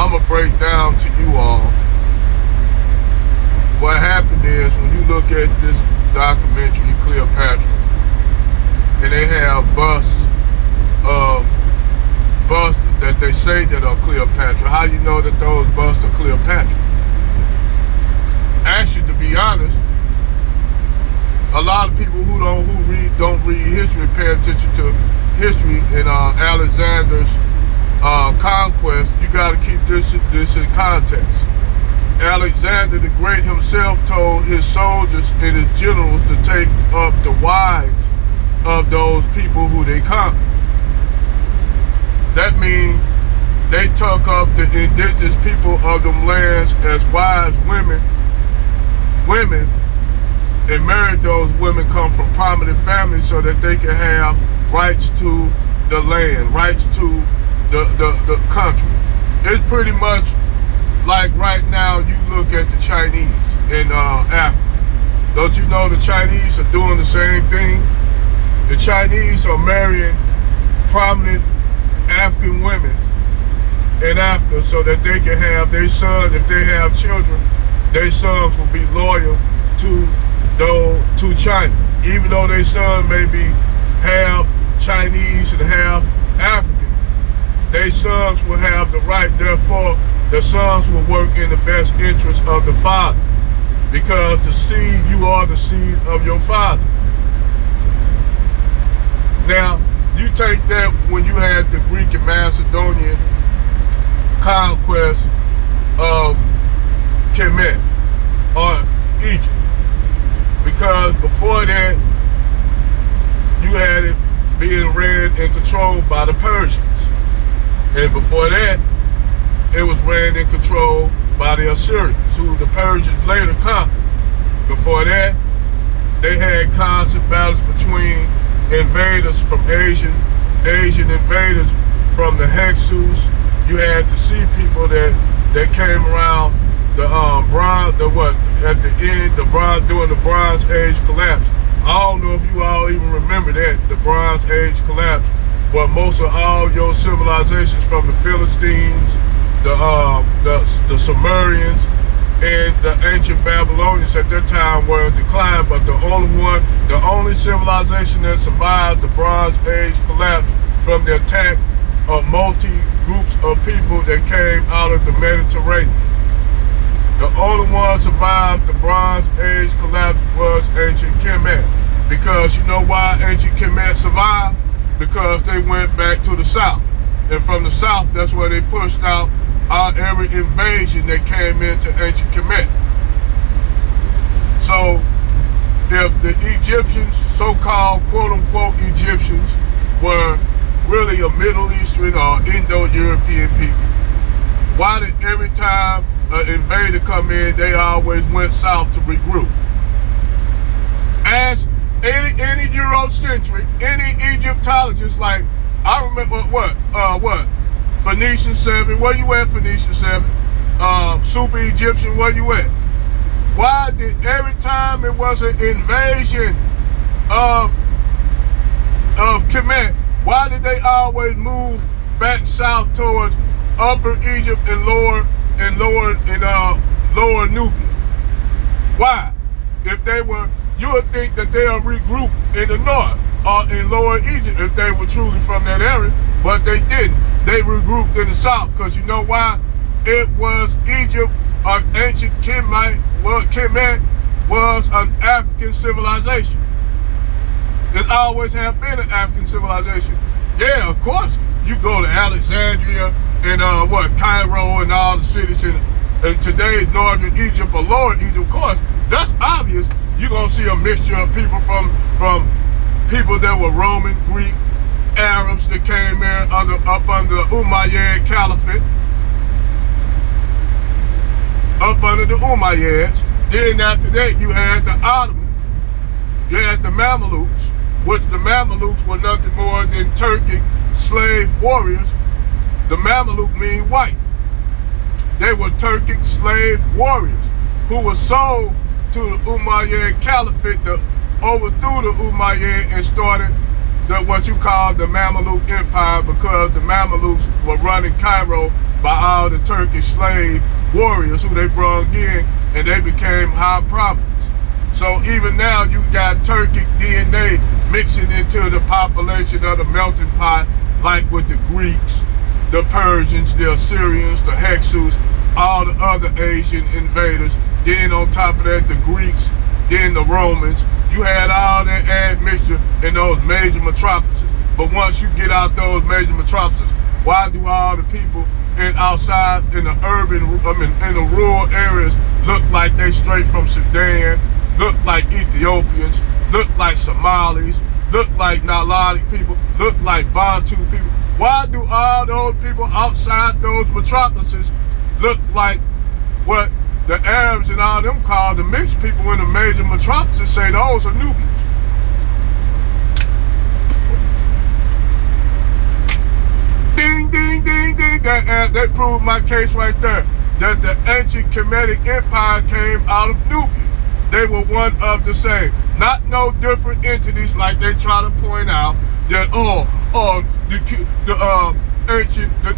I'm going to break down to you all what happened is when you look at this documentary, Cleopatra, and they have busts that they say that are Cleopatra. How you know that those busts are Cleopatra? Actually, to be honest, a lot of people who don't read history pay attention to history in Alexander's conquest. You got to keep this in context. Alexander the Great himself told his soldiers and his generals to take up the wives of those people who they conquered. That means they took up the indigenous people of them lands as wives, women, and married those women come from prominent families so that they can have rights to the land, rights to the country. It's pretty much like right now you look at the Chinese in Africa. Don't you know the Chinese are doing the same thing? The Chinese are marrying prominent African women in Africa so that they can have their sons, if they have children, their sons will be loyal to China. Even though their son may be half Chinese and half African, their sons will have the right, therefore the sons will work in the best interest of the father, because the seed, you are the seed of your father. Now, you take that when you had the Greek and Macedonian conquest of Kemit or Egypt, because before that you had it being ran and controlled by the Persians, and before that it was ran and controlled by the Assyrians, who the Persians later conquered. Before that, they had constant battles between invaders from Asian invaders from the Hyksos. You had to see people that came around the at the end, during the Bronze Age collapse. I don't know if you all even remember that, the Bronze Age collapse, where most of all your civilizations from the Philistines, the Sumerians, and the ancient Babylonians at that time were in decline, but the only civilization that survived the Bronze Age collapse from the attack of multi-groups of people that came out of the Mediterranean. The only one survived the Bronze Age collapse was ancient Kemit. Because you know why ancient Kemit survived? Because they went back to the south. And from the south, that's where they pushed out every invasion that came into ancient Kemit. So, if the Egyptians, so-called quote-unquote Egyptians, were really a Middle Eastern or Indo-European people, why did every time an invader come in, they always went south to regroup? As any Eurocentric, any Egyptologist, like, I remember what? Phoenician 7, where you at, Phoenician 7? Super Egyptian, where you at? Why did every time it was an invasion of Kemit, why did they always move back south towards Upper Egypt and lower Nubia? Why? If they were, you would think that they are regrouped in the north or in Lower Egypt if they were truly from that area, but they didn't. They regrouped in the south, because you know why? It was Egypt, or ancient Kemit was an African civilization. It always have been an African civilization. Yeah, of course, you go to Alexandria and Cairo and all the cities in today's northern Egypt or lower Egypt, of course, that's obvious. You're gonna see a mixture of people from people that were Roman, Greek, Arabs that came there up under the Umayyad Caliphate, up under the Umayyads. Then after that, you had the Ottomans, you had the Mamelukes, which the Mamelukes were nothing more than Turkic slave warriors. The Mameluke mean white. They were Turkic slave warriors who were sold to the Umayyad Caliphate that overthrew the Umayyad and started what you call the Mameluke Empire, because the Mamelukes were running Cairo by all the Turkish slave warriors who they brought in, and they became high province. So even now you got Turkic DNA mixing into the population of the melting pot, like with the Greeks, the Persians, the Assyrians, the Hyksos, all the other Asian invaders. Then on top of that, the Greeks, then the Romans. You had all that admixture in those major metropolises. But once you get out those major metropolises, why do all the people outside in the in the rural areas look like they straight from Sudan, look like Ethiopians, look like Somalis, look like Nalani people, look like Bantu people? Why do all those people outside those metropolises look like what the Arabs and all them call the mixed people in the major metropolises say those are Nubians? Ding, ding, ding, ding. They proved my case right there, that the ancient Kemetic Empire came out of Nubia. They were one of the same. Not no different entities like they try to point out that, the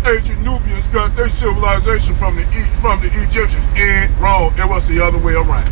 ancient Nubians got their civilization from the Egyptians. And wrong. It was the other way around.